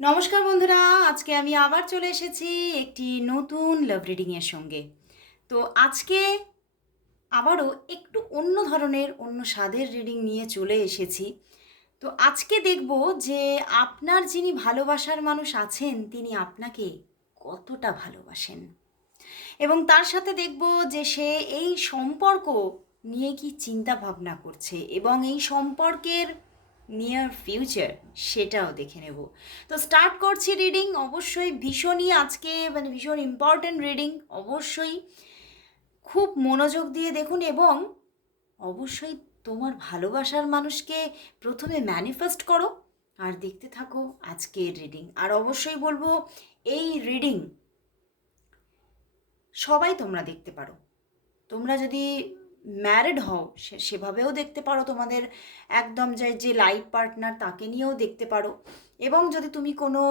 নমস্কার বন্ধুরা, আজকে আমি আবার চলে এসেছি একটি নতুন লাভ রিডিংয়ের সঙ্গে। তো আজকে আবারও একটু অন্য ধরনের, অন্য স্বাদের রিডিং নিয়ে চলে এসেছি। তো আজকে দেখব যে আপনার যিনি ভালোবাসার মানুষ আছেন, তিনি আপনাকে কতটা ভালোবাসেন? এবং তার সাথে দেখব যে সে এই সম্পর্ক নিয়ে কি চিন্তা ভাবনা করছে এবং এই সম্পর্কের নিয়ার ফিউচার সেটাও দেখে নেব। তো স্টার্ট করছি রিডিং অবশ্যই ভীষণই আজকে মানে ভীষণ ইম্পর্ট্যান্ট রিডিং অবশ্যই খুব মনোযোগ দিয়ে দেখুন এবং অবশ্যই তোমার ভালোবাসার মানুষকে প্রথমে ম্যানিফেস্ট করো আর দেখতে থাকো আজকের রিডিং আর অবশ্যই বলব, এই রিডিং সবাই তোমরা দেখতে পারো। তোমরা যদি ম্যারিড হও সেভাবেও দেখতে পারো তোমাদের একদম যে যে লাইফ পার্টনার তাকে নিয়েও দেখতে পারো। এবং যদি তুমি কোনো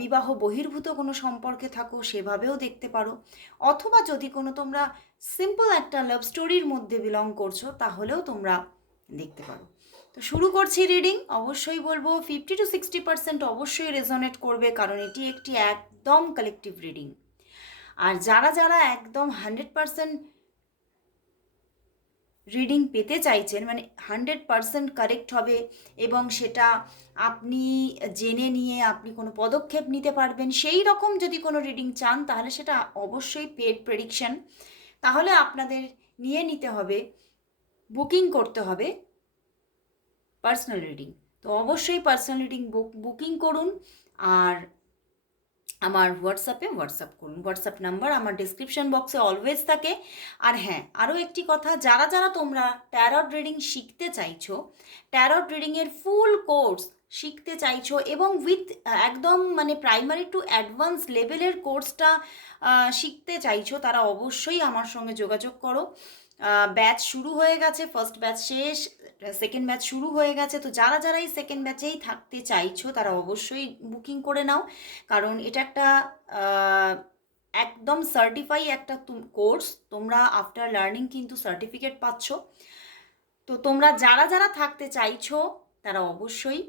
বিবাহ বহির্ভূত কোনো সম্পর্কে থাকো, সেভাবেও দেখতে পারো। অথবা যদি কোনো তোমরা সিম্পল একটা লাভ স্টোরির মধ্যে বিলং করছ, তাহলেও তোমরা দেখতে পারো। তো শুরু করছি রিডিং অবশ্যই বলব ফিফটি টু সিক্সটি পার্সেন্ট অবশ্যই রেজনেট করবে, কারণ এটি একটি একদম কালেকটিভ রিডিং আর যারা যারা একদম হান্ড্রেড পার্সেন্ট রিডিং পেতে চাইছেন মানে হান্ড্রেড পারসেন্ট কারেক্ট হবে এবং সেটা আপনি জেনে নিয়ে আপনি কোনো পদক্ষেপ নিতে পারবেন, সেই রকম যদি কোনো রিডিং চান তাহলে সেটা অবশ্যই পেড প্রেডিকশন তাহলে আপনাদের নিয়ে নিতে হবে বুকিং করতে হবে পার্সোনাল রিডিং তো অবশ্যই পার্সোনাল রিডিং বুকিং করুন আর আমার হোয়াটসঅ্যাপে হোয়াটসঅ্যাপ করুন। হোয়াটসঅ্যাপ নাম্বার আমার ডিসক্রিপশন বক্সে অলওয়েজ থাকে। আর হ্যাঁ আরও একটি কথা, যারা যারা তোমরা ট্যারট রিডিং শিখতে চাইছো ট্যারট রিডিংয়ের ফুল কোর্স শিখতে চাইছো এবং উইথ একদম মানে প্রাইমারি টু অ্যাডভান্স লেভেলের কোর্সটা শিখতে চাইছো, তারা অবশ্যই আমার সঙ্গে যোগাযোগ করো। ব্যাচ শুরু হয়ে গেছে ফার্স্ট ব্যাচ শেষ। সেকেন্ড ব্যাচ শুরু হয়ে গেছে। তো যারা যারা এই সেকেন্ড ব্যাচেই থাকতে চাইছো, তারা অবশ্যই বুকিং করে নাও। কারণ এটা একটা একদম সার্টিফাই একটা কোর্স তোমরা আফটার লার্নিং কিন্তু সার্টিফিকেট পাচ্ছ। তো তোমরা যারা যারা থাকতে চাইছো, তারা অবশ্যই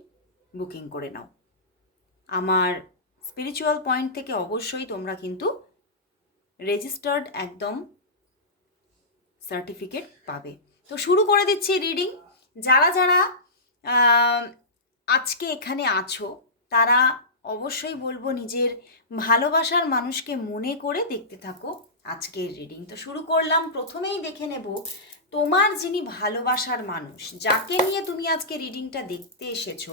বুকিং করে নাও। আমার স্পিরিচুয়াল পয়েন্ট থেকে অবশ্যই তোমরা কিন্তু রেজিস্টার্ড একদম সার্টিফিকেট পাবে। তো শুরু করে দিচ্ছি রিডিং যারা যারা আজকে এখানে আছো, তারা অবশ্যই বলব নিজের ভালোবাসার মানুষকে মনে করে দেখতে থাকো। আজকের রিডিং তো শুরু করলাম। প্রথমেই দেখে নেব তোমার যিনি ভালোবাসার মানুষ, যাকে নিয়ে তুমি আজকে রিডিংটা দেখতে এসেছ,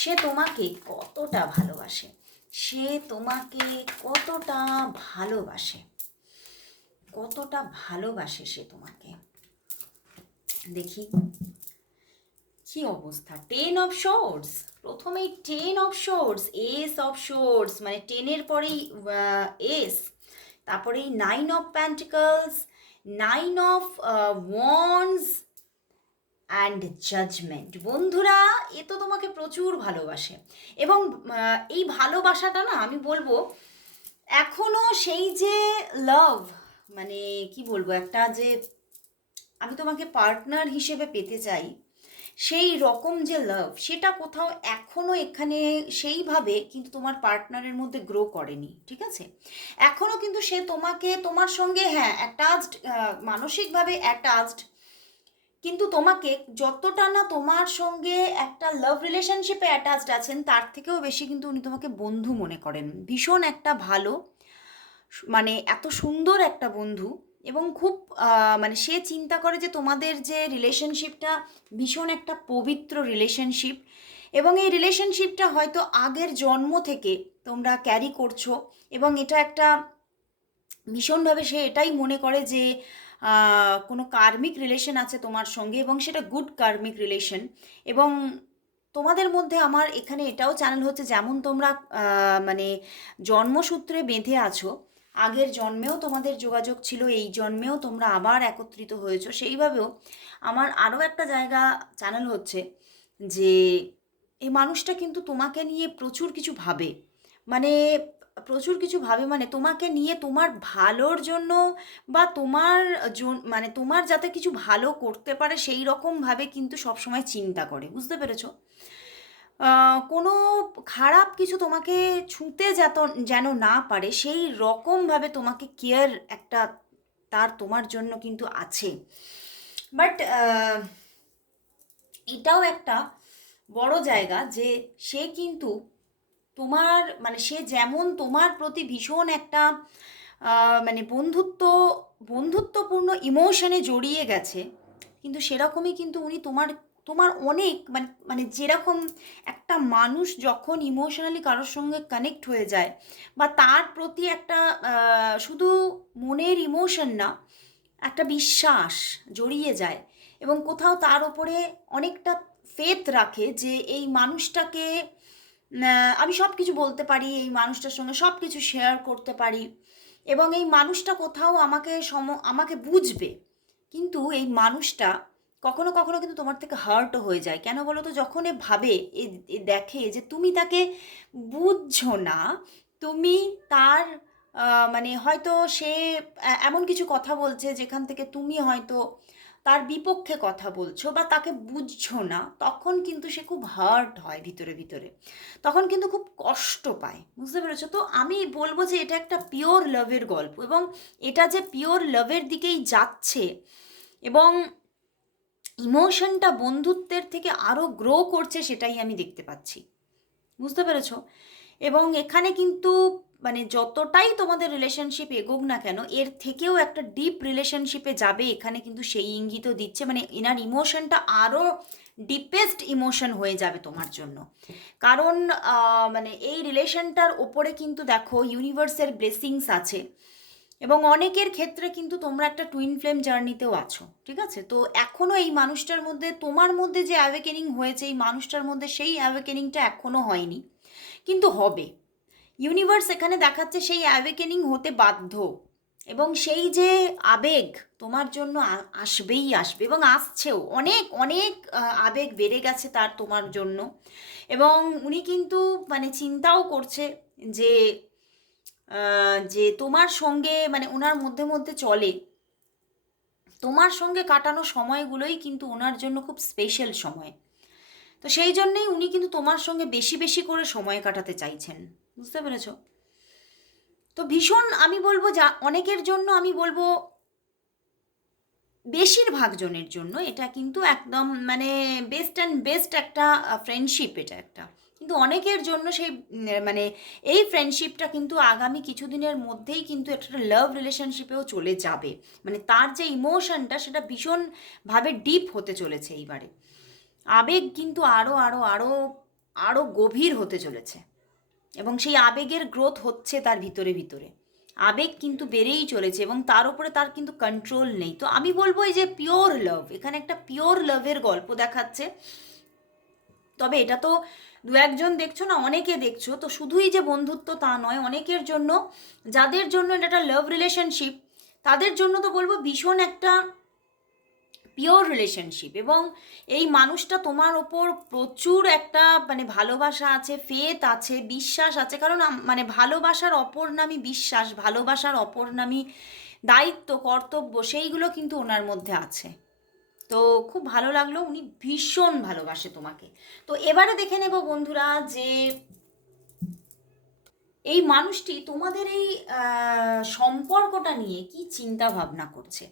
সে তোমাকে কতটা ভালোবাসে? সে তোমাকে কতটা ভালোবাসে? কতটা ভালোবাসে সে তোমাকে? দেখি। কি অবস্থা? টেন অফ শোর্স প্রথমেই ten of swords ace of swords মানে টেনের পরেই এস তারপরেই nine of pentacles nine of wands and judgement বন্ধুরা, এ তো তোমাকে প্রচুর ভালোবাসে। এবং এই ভালোবাসাটা না, আমি বলব, এখনও সেই যে লাভ মানে কি বলব, একটা যে আমি তোমাকে পার্টনার হিসেবে পেতে চাই সেই রকম যে লাভ সেটা কোথাও এখনও এখানে সেইভাবে কিন্তু তোমার পার্টনারের মধ্যে গ্রো করেনি, ঠিক আছে? এখনও কিন্তু সে তোমাকে, তোমার সঙ্গে হ্যাঁ অ্যাটাচড মানসিকভাবে অ্যাটাচড কিন্তু তোমাকে যতটা না তোমার সঙ্গে একটা লাভ রিলেশনশিপে অ্যাটাচড আছেন, তার থেকেও বেশি কিন্তু উনি তোমাকে বন্ধু মনে করেন। ভীষণ একটা ভালো মানে এত সুন্দর একটা বন্ধু। এবং খুব মানে সে চিন্তা করে যে তোমাদের যে রিলেশনশিপটা ভীষণ একটা পবিত্র রিলেশনশিপ এবং এই রিলেশনশিপটা হয়তো আগের জন্ম থেকে তোমরা ক্যারি করছ এবং এটা একটা ভীষণভাবে সে এটাই মনে করে যে কোনো কার্মিক রিলেশন আছে তোমার সঙ্গে এবং সেটা গুড কার্মিক রিলেশন এবং তোমাদের মধ্যে আমার এখানে এটাও চ্যানেল হচ্ছে যেমন তোমরা মানে জন্মসূত্রে বেঁধে আছো আগের জন্মেও তোমাদের যোগাযোগ ছিল, এই জন্মেও তোমরা আবার একত্রিত হয়েছো। সেইভাবেও আমার আরও একটা জায়গা চ্যানেল হচ্ছে যে এই মানুষটা কিন্তু তোমাকে নিয়ে প্রচুর কিছু ভাবে। মানে প্রচুর কিছু ভাবে মানে তোমাকে নিয়ে তোমার ভালোর জন্য বা তোমার মানে তোমার যাতে কিছু ভালো করতে পারে সেই রকমভাবে কিন্তু সবসময় চিন্তা করে। বুঝতে পেরেছ? কোনো খারাপ কিছু তোমাকে ছুঁতে যেত, যেন না পারে, সেই রকমভাবে তোমাকে কেয়ার একটা তার তোমার জন্য কিন্তু আছে। বাট এটাও একটা বড় জায়গা যে সে কিন্তু তোমার মানে সে যেমন তোমার প্রতি ভীষণ একটা মানে বন্ধুত্ব, বন্ধুত্বপূর্ণ ইমোশনে জড়িয়ে গেছে, কিন্তু সেরকমই কিন্তু উনি তোমার তোমার অনেক মানে মানে যেরকম একটা মানুষ যখন ইমোশনালি কারোর সঙ্গে কানেক্ট হয়ে যায় বা তার প্রতি একটা শুধু মনের ইমোশন না, একটা বিশ্বাস জড়িয়ে যায় এবং কোথাও তার ওপরে অনেকটা ফেথ রাখে যে এই মানুষটাকে আমি সব কিছু বলতে পারি, এই মানুষটার সঙ্গে সব কিছু শেয়ার করতে পারি এবং এই মানুষটা কোথাও আমাকে সম, আমাকে বুঝবে। কিন্তু এই মানুষটা কখনো কখনো কিন্তু তোমার থেকে হার্টও হয়ে যায়। কেন বলো তো? যখন এ ভাবে, এ দেখে যে তুমি তাকে বুঝছ না, তুমি তার মানে হয়তো সে এমন কিছু কথা বলছে যেখান থেকে তুমি হয়তো তার বিপক্ষে কথা বলছো বা তাকে বুঝছ না, তখন কিন্তু সে খুব হার্ট হয় ভিতরে ভিতরে। তখন কিন্তু খুব কষ্ট পায়, বুঝতে পেরেছ? তো আমি বলব যে এটা একটা পিওর লাভের গল্প এবং এটা যে পিওর লাভের দিকেই যাচ্ছে এবং ইমোশনটা বন্ধুত্বের থেকে আরও গ্রো করছে সেটাই আমি দেখতে পাচ্ছি। বুঝতে পেরেছ? এবং এখানে কিন্তু মানে যতটাই তোমাদের রিলেশনশিপ এগোক না কেন, এর থেকেও একটা ডিপ রিলেশনশিপে যাবে, এখানে কিন্তু সেই ইঙ্গিতও দিচ্ছে। মানে এনার ইমোশনটা আরও ডিপেস্ট ইমোশন হয়ে যাবে তোমার জন্য। কারণ মানে এই রিলেশনটার ওপরে কিন্তু দেখো ইউনিভার্সের ব্লেসিংস আছে। এবং অনেকের ক্ষেত্রে কিন্তু তোমরা একটা টুইন ফ্লেম জার্নিতেও আছো, ঠিক আছে? তো এখনও এই মানুষটার মধ্যে, তোমার মধ্যে যে অ্যাওয়েকেনিং হয়েছে, এই মানুষটার মধ্যে সেই অ্যাওয়েকেনিংটা এখনও হয়নি। কিন্তু হবে। ইউনিভার্স এখানে দেখাচ্ছে সেই অ্যাওয়েকেনিং হতে বাধ্য। এবং সেই যে আবেগ তোমার জন্য আসবেই আসবে এবং আসছেও। অনেক অনেক আবেগ বেড়ে গেছে তার তোমার জন্য। এবং উনি কিন্তু মানে চিন্তাও করছে যে যে তোমার সঙ্গে মানে ওনার মধ্যে মধ্যে চলে। তোমার সঙ্গে কাটানো সময়গুলোই কিন্তু ওনার জন্য খুব স্পেশাল সময়। তো সেই জন্যেই উনি কিন্তু তোমার সঙ্গে বেশি বেশি করে সময় কাটাতে চাইছেন। বুঝতে পেরেছ? তো ভীষণ আমি বলব যা, অনেকের জন্য আমি বলব বেশিরভাগ জনের জন্য এটা কিন্তু একদম মানে বেস্ট অ্যান্ড বেস্ট একটা ফ্রেন্ডশিপ এটা একটা। কিন্তু অনেকের জন্য সেই মানে এই ফ্রেন্ডশিপটা কিন্তু আগামী কিছুদিনের মধ্যেই কিন্তু একটা লাভ রিলেশনশিপেও চলে যাবে। মানে তার যে ইমোশনটা সেটা ভীষণভাবে ডিপ হতে চলেছে এইবারে। আবেগ কিন্তু আরও আরও আরও আরও গভীর হতে চলেছে। এবং সেই আবেগের গ্রোথ হচ্ছে তার ভিতরে ভিতরে। আবেগ কিন্তু বেড়েই চলেছে এবং তার উপরে তার কিন্তু কন্ট্রোল নেই। তো আমি বলব এই যে পিওর লাভ এখানে একটা পিওর লাভের গল্প দেখাচ্ছে। তবে এটা তো দু একজন দেখছ না, অনেকে দেখছ। তো শুধুই যে বন্ধুত্ব তা নয়, অনেকের জন্য, যাদের জন্য এটা একটা লাভ রিলেশনশিপ তাদের জন্য তো বলব ভীষণ একটা পিওর রিলেশনশিপ এবং এই মানুষটা তোমার ওপর প্রচুর একটা মানে ভালোবাসা আছে ফেথ আছে, বিশ্বাস আছে। কারণ মানে ভালোবাসার অপর নামই বিশ্বাস, ভালোবাসার অপর নামই দায়িত্ব, কর্তব্য, সেইগুলো কিন্তু ওনার মধ্যে আছে। তো খুব ভালো লাগল, উনি ভীষণ ভালোবাসে তোমাকে। তো এবারে দেখে নেব বন্ধুরা যে এই মানুষটি তোমাদের এই সম্পর্কটা নিয়ে কি চিন্তা ভাবনা করছে?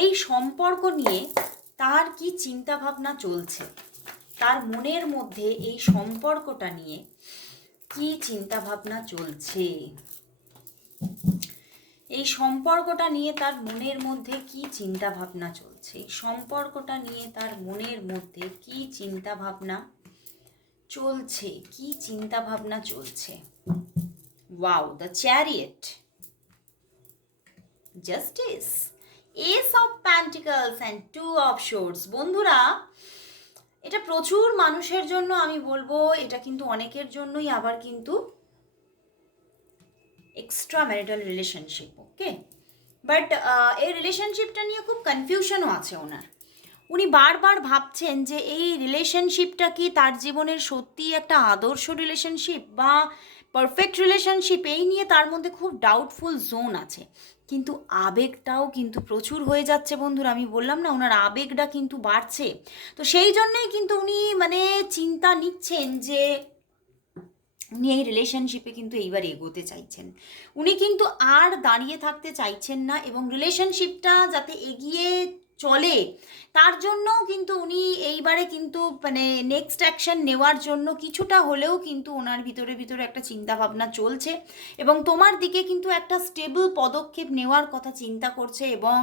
এই সম্পর্ক নিয়ে তার কি চিন্তা ভাবনা চলছে? তার মনের মধ্যে এই সম্পর্কটা নিয়ে কি চিন্তা ভাবনা চলছে? এই সম্পর্কটা নিয়ে তার মনের মধ্যে কি চিন্তা ভাবনা চলছে? এই সম্পর্কটা নিয়ে তার মনের মধ্যে কি চিন্তা ভাবনা চলছে? কি চিন্তা ভাবনা চলছে? Wow the chariot justice ace of pentacles and two of swords বন্ধুরা, এটা প্রচুর মানুষের জন্য আমি বলব, এটা কিন্তু অনেকের জন্যই, আবার কিন্তু extra marital relationship okay but এই রিলেশনশিপটা নিয়ে খুব কনফিউশনও আছে ওনার। উনি বারবার ভাবছেন যে এই রিলেশনশিপটা কি তার জীবনের সত্যিই একটা আদর্শ রিলেশনশিপ বা পারফেক্ট রিলেশনশিপ এই নিয়ে তার মধ্যে খুব ডাউটফুল জোন আছে। কিন্তু আবেগটাও কিন্তু প্রচুর হয়ে যাচ্ছে বন্ধুরা, আমি বললাম না, ওনার আবেগটা কিন্তু বাড়ছে। তো সেই জন্যই কিন্তু উনি মানে চিন্তা নিচ্ছেন যে উনি এই রিলেশনশিপে কিন্তু এইবার এগোতে চাইছেন। উনি কিন্তু আর দাঁড়িয়ে থাকতে চাইছেন না এবং রিলেশনশিপটা যাতে এগিয়ে চলে, তার জন্যও কিন্তু উনি এইবারে কিন্তু মানে নেক্সট অ্যাকশন নেওয়ার জন্য কিছুটা হলেও কিন্তু ওনার ভিতরে ভিতরে একটা চিন্তা ভাবনা চলছে এবং তোমার দিকে কিন্তু একটা স্টেবল পদক্ষেপ নেওয়ার কথা চিন্তা করছে এবং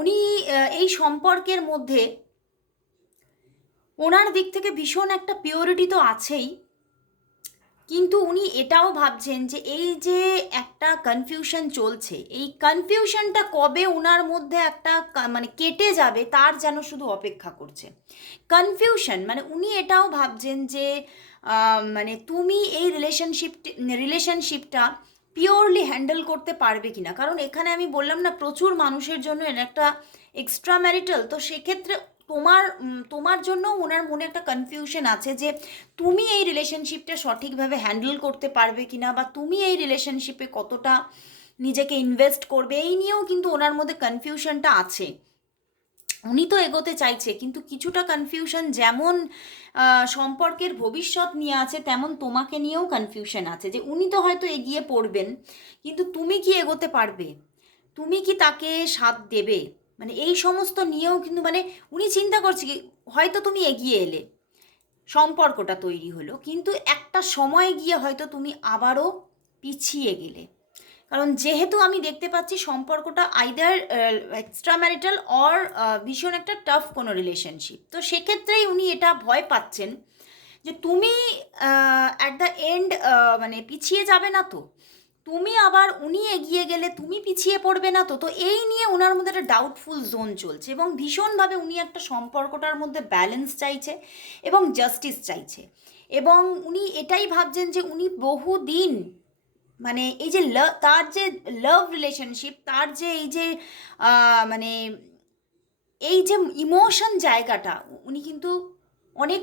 উনি এই সম্পর্কের মধ্যে ওনার দিক থেকে ভীষণ একটা পিওরিটি তো আছেই। কিন্তু উনি এটাও ভাবছেন যে এই যে একটা কনফিউশন চলছে, এই কনফিউশনটা কবে ওনার মধ্যে একটা মানে কেটে যাবে তার যেন শুধু অপেক্ষা করছে। কনফিউশন মানে উনি এটাও ভাবছেন যে মানে তুমি এই রিলেশনশিপ রিলেশনশিপটা পিওরলি হ্যান্ডেল করতে পারবে কিনা? কারণ এখানে আমি বললাম না, প্রচুর মানুষের জন্য একটা এক্সট্রা ম্যারিটাল তো সেক্ষেত্রে তোমার তোমার জন্য ওনার মনে একটা কনফিউশন আছে যে তুমি এই রিলেশনশিপটা সঠিকভাবে হ্যান্ডেল করতে পারবে কিনা বা তুমি এই রিলেশনশিপে কতটা নিজেকে ইনভেস্ট করবে, এই নিয়েও কিন্তু ওনার মধ্যে কনফিউশনটা আছে। উনি তো এগোতে চাইছে, কিন্তু কিছুটা কনফিউশন যেমন সম্পর্কের ভবিষ্যৎ নিয়ে আছে, তেমন তোমাকে নিয়েও কনফিউশন আছে যে উনি তো হয়তো এগিয়ে পড়বেন, কিন্তু তুমি কি এগোতে পারবে? তুমি কি তাকে সাথ দেবে? মানে এই সমস্ত নিয়েও কিন্তু মানে উনি চিন্তা করছে কি, হয়তো তুমি এগিয়ে এলে, সম্পর্কটা তৈরি হলো, কিন্তু একটা সময় গিয়ে হয়তো তুমি আবারও পিছিয়ে গেলে। কারণ যেহেতু আমি দেখতে পাচ্ছি সম্পর্কটা আইদার এক্সট্রা ম্যারিটাল অর ভীষণ একটা টাফ কোনো রিলেশনশিপ তো সেক্ষেত্রেই উনি এটা ভয় পাচ্ছেন যে তুমি অ্যাট দ্য এন্ড মানে পিছিয়ে যাবে না তো। তুমি আবার উনি এগিয়ে গেলে তুমি পিছিয়ে পড়বে না তো তো এই নিয়ে ওনার মধ্যে একটা ডাউটফুল জোন চলছে এবং ভীষণভাবে উনি একটা সম্পর্কটার মধ্যে ব্যালেন্স চাইছে এবং জাস্টিস চাইছে। এবং উনি এটাই ভাবছেন যে উনি বহুদিন মানে এই যে তার যে লাভ রিলেশনশিপ তার যে এই যে মানে এই যে ইমোশন জায়গাটা, উনি কিন্তু অনেক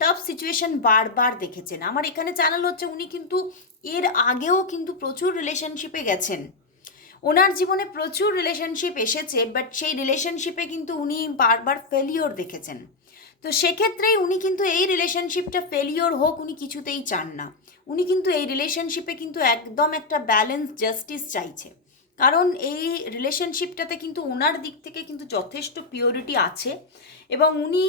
টাফ সিচুয়েশন বারবার দেখেছেন। আমার এখানে চ্যানেল হচ্ছে উনি কিন্তু এর আগেও কিন্তু প্রচুর রিলেশনশিপে গেছেন। ওনার জীবনে প্রচুর রিলেশনশিপ এসেছে বাট সেই রিলেশনশিপে কিন্তু উনি বারবার ফেলিওর দেখেছেন। তো সেক্ষেত্রেই উনি কিন্তু এই রিলেশনশিপটা ফেলিওর হোক উনি কিছুতেই চান না। উনি কিন্তু এই রিলেশনশিপে কিন্তু একদম একটা ব্যালেন্স জাস্টিস চাইছে। কারণ এই রিলেশনশিপটাতে কিন্তু ওনার দিক থেকে কিন্তু যথেষ্ট পিওরিটি আছে এবং উনি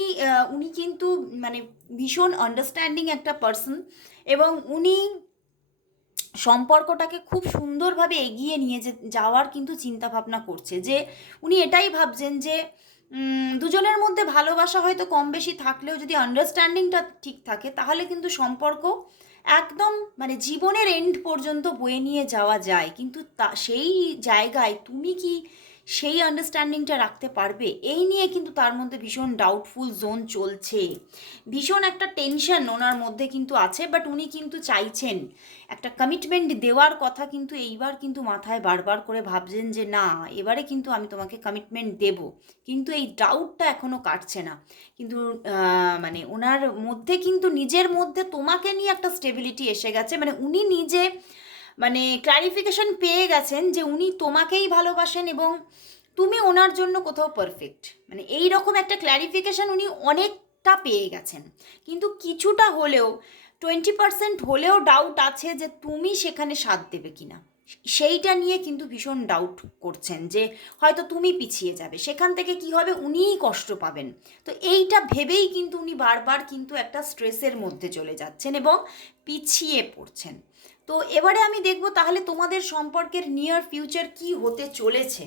উনি কিন্তু মানে ভীষণ আন্ডারস্ট্যান্ডিং একটা পার্সন এবং উনি সম্পর্কটাকে খুব সুন্দরভাবে এগিয়ে নিয়ে যে যাওয়ার কিন্তু চিন্তা ভাবনা করছে। যে উনি এটাই ভাবছেন যে দুজনের মধ্যে ভালোবাসা হয়তো কম বেশি থাকলেও যদি আন্ডারস্ট্যান্ডিংটা ঠিক থাকে, তাহলে কিন্তু সম্পর্ক একদম মানে জীবনের এন্ড পর্যন্ত বয়ে নিয়ে যাওয়া যায়। কিন্তু তা, সেই জায়গায় তুমি কি সেই আন্ডারস্ট্যান্ডিংটা রাখতে পারবে। এই নিয়ে কিন্তু তার মধ্যে ভীষণ ডাউটফুল জোন চলছে। ভীষণ একটা টেনশন ওনার মধ্যে কিন্তু আছে বাট উনি কিন্তু চাইছেন একটা কমিটমেন্ট দেওয়ার কথা কিন্তু এইবার কিন্তু মাথায় বারবার করে ভাবছেন যে, না, এবারে কিন্তু আমি তোমাকে কমিটমেন্ট দেব। কিন্তু এই ডাউটটা এখনও কাটছে না। কিন্তু মানে ওনার মধ্যে কিন্তু নিজের মধ্যে তোমাকে নিয়ে একটা স্টেবিলিটি এসে গেছে। মানে উনি নিজে মানে ক্লারিফিকেশন পেয়ে গেছেন যে উনি তোমাকেই ভালোবাসেন এবং তুমি ওনার জন্য কোথাও পারফেক্ট মানে এই রকম একটা ক্ল্যারিফিকেশন উনি অনেকটা পেয়ে গেছেন। কিন্তু কিছুটা হলেও টোয়েন্টি পার্সেন্ট হলেও ডাউট আছে যে তুমি সেখানে সাথ দেবে কিনা। সেইটা নিয়ে কিন্তু ভীষণ ডাউট করছেন যে হয়তো তুমি পিছিয়ে যাবে। সেখান থেকে কি হবে? উনিই কষ্ট পাবেন। তো এইটা ভেবেই কিন্তু উনি বারবার কিন্তু একটা স্ট্রেসের মধ্যে চলে যাচ্ছেন এবং পিছিয়ে পড়ছেন। তো এবারে আমি দেখব তাহলে তোমাদের সম্পর্কের নিয়ার ফিউচার কি হতে চলেছে।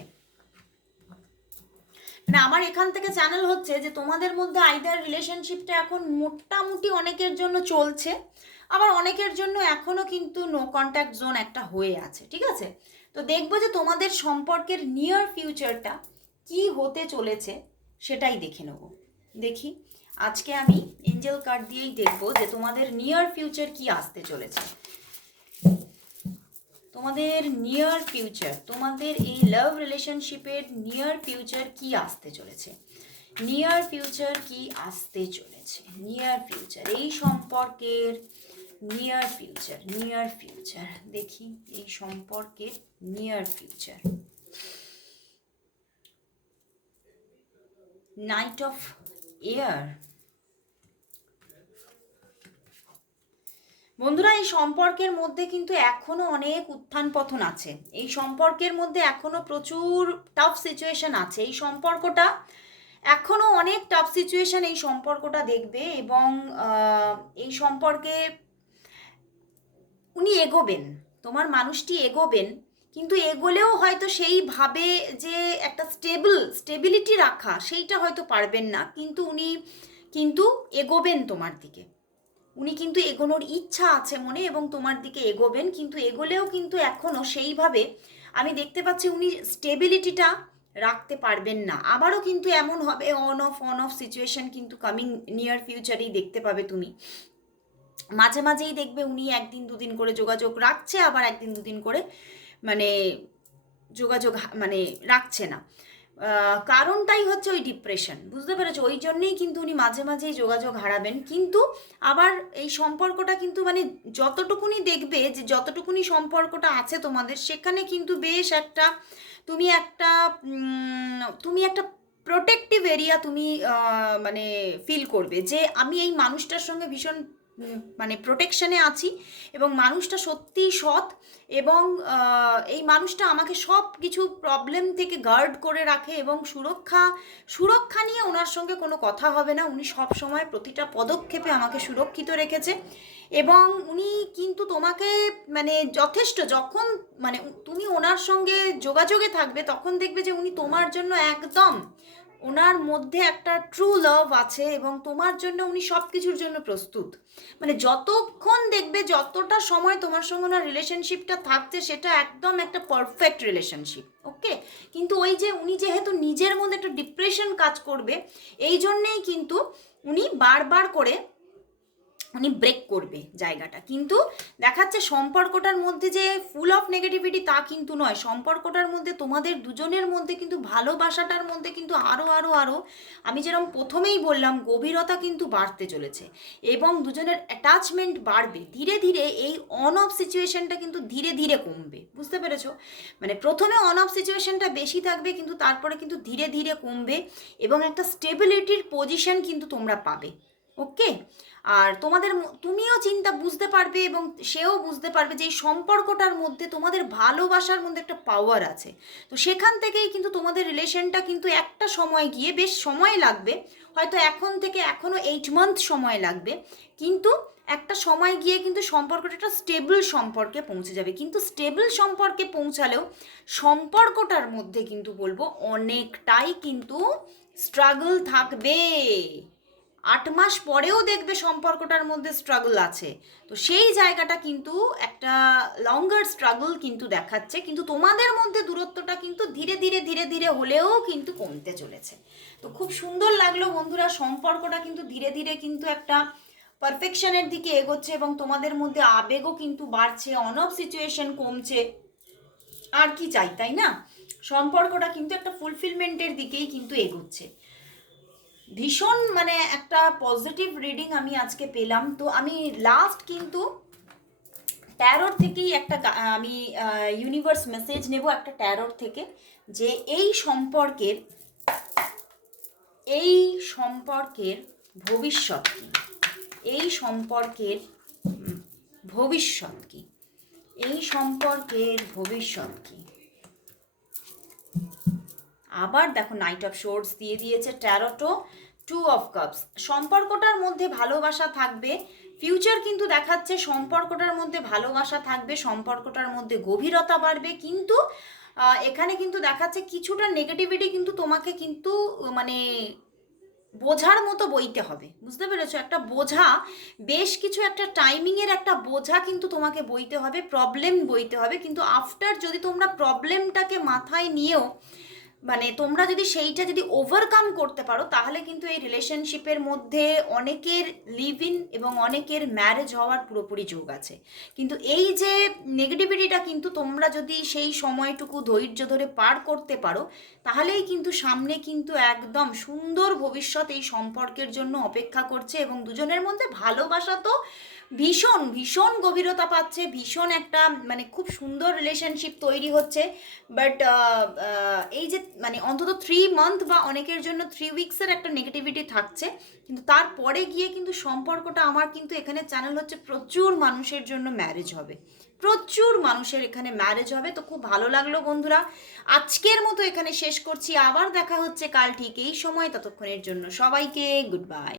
মানে আমার এখান থেকে চ্যানেল হচ্ছে যে তোমাদের মধ্যে আইদার রিলেশনশিপটা এখন মোটামুটি অনেকের জন্য চলছে, আবার অনেকের জন্য এখনও কিন্তু নো কন্ট্যাক্ট জোন একটা হয়ে আছে, ঠিক আছে? তো দেখব যে তোমাদের সম্পর্কের নিয়ার ফিউচারটা কি হতে চলেছে সেটাই দেখে নেব। দেখি, আজকে আমি এঞ্জেল কার্ড দিয়েই দেখব যে তোমাদের নিয়ার ফিউচার কি আসতে চলেছে। তোমাদের নিয়ার ফিউচার তোমাদের এই লাভ রিলেশনশিপের নিয়ার ফিউচার কি আসতে চলেছে? নিয়ার ফিউচার কি আসতে চলেছে? নিয়ার ফিউচার এই সম্পর্কের নিয়ার ফিউচার নিয়ার ফিউচার দেখি এই সম্পর্কের near future knight of air বন্ধুরা, এই সম্পর্কের মধ্যে কিন্তু এখনও অনেক উত্থান পতন আছে। এই সম্পর্কের মধ্যে এখনও প্রচুর টাফ সিচুয়েশন আছে। এই সম্পর্কটা এখনও অনেক টাফ সিচুয়েশন এই সম্পর্কটা দেখবে এবং এই সম্পর্কে উনি এগোবেন। তোমার মানুষটি এগোবেন। কিন্তু এগোলেও হয়তো সেইভাবে যে একটা স্টেবল স্টেবিলিটি রাখা, সেইটা হয়তো পারবেন না। কিন্তু উনি কিন্তু এগোবেন তোমার দিকে। উনি কিন্তু এগোনোর ইচ্ছা আছে মনে এবং তোমার দিকে এগোবেন, কিন্তু এগোলেও কিন্তু এখনও সেইভাবে আমি দেখতে পাচ্ছি উনি স্টেবিলিটিটা রাখতে পারবেন না। আবারও কিন্তু এমন হবে on off on off situation কিন্তু কামিং নিয়ার ফিউচারেই দেখতে পাবে তুমি। মাঝে মাঝেই দেখবে উনি একদিন দুদিন করে যোগাযোগ রাখছে, আবার একদিন দুদিন করে মানে যোগাযোগ মানে রাখছে না। কারণটাই হচ্ছে ওই ডিপ্রেশন বুঝতে পেরেছ? ওই জন্যেই কিন্তু উনি মাঝে মাঝেই যোগাযোগ হারাবেন। কিন্তু আবার এই সম্পর্কটা কিন্তু মানে যতটুকুনি দেখবে যে যতটুকুনি সম্পর্কটা আছে তোমাদের, সেখানে কিন্তু বেশ একটা তুমি একটা তুমি একটা প্রোটেক্টিভ এরিয়া তুমি মানে ফিল করবে যে আমি এই মানুষটার সঙ্গে ভীষণ মানে প্রোটেকশনে আছি এবং মানুষটা সত্যিই সৎ এবং এই মানুষটা আমাকে সব কিছু প্রবলেম থেকে গার্ড করে রাখে এবং সুরক্ষা সুরক্ষা নিয়ে ওনার সঙ্গে কোনো কথা হবে না। উনি সব সময় প্রতিটা পদক্ষেপে আমাকে সুরক্ষিত রেখেছে এবং উনি কিন্তু তোমাকে মানে যথেষ্ট যখন মানে তুমি ওনার সঙ্গে যোগাযোগে থাকবে তখন দেখবে যে উনি তোমার জন্য একদম ওনার মধ্যে একটা ট্রু লাভ আছে এবং তোমার জন্য উনি সব কিছুর জন্য প্রস্তুত। মানে যতক্ষণ দেখবে যতটা সময় তোমার সঙ্গে ওনার রিলেশনশিপটা থাকছে, সেটা একদম একটা পারফেক্ট রিলেশনশিপ ওকে কিন্তু ওই যে উনি যেহেতু নিজের মধ্যে একটা ডিপ্রেশন কাজ করবে, এই জন্যেই কিন্তু উনি বারবার করে উনি ব্রেক করবে জায়গাটা। কিন্তু দেখাচ্ছে সম্পর্কটার মধ্যে যে ফুল অফ নেগেটিভিটি তা কিন্তু নয়। সম্পর্কটার মধ্যে তোমাদের দুজনের মধ্যে কিন্তু ভালোবাসাটার মধ্যে কিন্তু আরও আরও আরও আমি যেরকম প্রথমেই বললাম, গভীরতা কিন্তু বাড়তে চলেছে এবং দুজনের অ্যাটাচমেন্ট বাড়বে। ধীরে ধীরে এই অন অফ সিচুয়েশনটা কিন্তু ধীরে ধীরে কমবে। বুঝতে পেরেছ? মানে প্রথমে অন অফ সিচুয়েশনটা বেশি থাকবে কিন্তু তারপরে কিন্তু ধীরে ধীরে কমবে এবং একটা স্টেবিলিটির পজিশন কিন্তু তোমরা পাবে। ওকে আর তোমাদের তুমিও চিন্তা বুঝতে পারবে এবং সেও বুঝতে পারবে যে এই সম্পর্কটার মধ্যে তোমাদের ভালোবাসার মধ্যে একটা পাওয়ার আছে। তো সেখান থেকেই কিন্তু তোমাদের রিলেশনটা কিন্তু একটা সময় গিয়ে বেশ সময় লাগবে। হয়তো এখন থেকে এখনও এইট মান্থ সময় লাগবে। কিন্তু একটা সময় গিয়ে কিন্তু সম্পর্কটা একটা স্টেবল সম্পর্কে পৌঁছে যাবে। কিন্তু স্টেবল সম্পর্কে পৌঁছালেও সম্পর্কটার মধ্যে কিন্তু বলব অনেকটাই কিন্তু স্ট্রাগল থাকবে। আট মাস পরেও দেখবে সম্পর্কটার মধ্যে স্ট্রাগল আছে। তো সেই জায়গাটা কিন্তু একটা লঙ্গার স্ট্রাগল কিন্তু দেখাচ্ছে, কিন্তু তোমাদের মধ্যে দূরত্বটা কিন্তু ধীরে ধীরে ধীরে ধীরে হলেও কিন্তু কমতে চলেছে। তো খুব সুন্দর লাগল বন্ধুরা, সম্পর্কটা কিন্তু ধীরে ধীরে কিন্তু একটা পারফেকশনের দিকে এগোচ্ছে এবং তোমাদের মধ্যে আবেগও কিন্তু বাড়ছে অনব সিচুয়েশন কমছে। আর কি চাই, তাই না? সম্পর্কটা কিন্তু একটা ফুলফিলমেন্টের দিকেই কিন্তু এগোচ্ছে। ভীষণ মানে একটা পজিটিভ রিডিং আমি আজকে পেলাম। তো আমি লাস্ট কিন্তু ট্যারোর থেকেই একটা আমি ইউনিভার্স মেসেজ নেব একটা ট্যারোর থেকে, যে এই সম্পর্কের এই সম্পর্কের ভবিষ্যৎ কী? এই সম্পর্কের, ভবিষ্যৎ কী? এই সম্পর্কের ভবিষ্যৎ কী? আবার দেখো নাইট অফ শোর্টস দিয়ে দিয়েছে ট্যারোটো টু অফ কাপস সম্পর্কটার মধ্যে ভালোবাসা থাকবে ফিউচার কিন্তু দেখাচ্ছে সম্পর্কটার মধ্যে ভালোবাসা থাকবে, সম্পর্কটার মধ্যে গভীরতা বাড়বে, কিন্তু এখানে কিন্তু দেখাচ্ছে কিছুটা নেগেটিভিটি কিন্তু তোমাকে কিন্তু মানে বোঝার মতো বইতে হবে। বুঝতে পেরেছ? একটা বোঝা, বেশ কিছু একটা টাইমিংয়ের একটা বোঝা কিন্তু তোমাকে বইতে হবে প্রবলেম বইতে হবে। কিন্তু আফটার যদি তোমরা প্রবলেমটাকে মাথায় নিয়েও মানে তোমরা যদি সেইটা যদি ওভারকাম করতে পারো, তাহলে কিন্তু এই রিলেশনশিপের মধ্যে অনেকের লিভ ইন এবং অনেকের ম্যারেজ হওয়ার পুরোপুরি যোগ আছে। কিন্তু এই যে নেগেটিভিটিটা কিন্তু তোমরা যদি সেই সময়টুকু ধৈর্য ধরে পার করতে পারো, তাহলেই কিন্তু সামনে কিন্তু একদম সুন্দর ভবিষ্যৎ এই সম্পর্কের জন্য অপেক্ষা করছে এবং দুজনের মধ্যে ভালোবাসা তো ভীষণ ভীষণ গভীরতা পাচ্ছে, ভীষণ একটা মানে খুব সুন্দর রিলেশনশিপ তৈরি হচ্ছে। বাট এই যে মানে অন্তত থ্রি মান্থ বা অনেকের জন্য থ্রি উইকসের একটা নেগেটিভিটি থাকছে। কিন্তু তারপরে গিয়ে কিন্তু সম্পর্কটা আমার কিন্তু এখানে চ্যানেল হচ্ছে প্রচুর মানুষের জন্য ম্যারেজ হবে। প্রচুর মানুষের এখানে ম্যারেজ হবে। তো খুব ভালো লাগল বন্ধুরা। আজকের মতো এখানে শেষ করছি। আবার দেখা হচ্ছে কাল ঠিক এই সময়। ততক্ষণের জন্য সবাইকে গুড বাই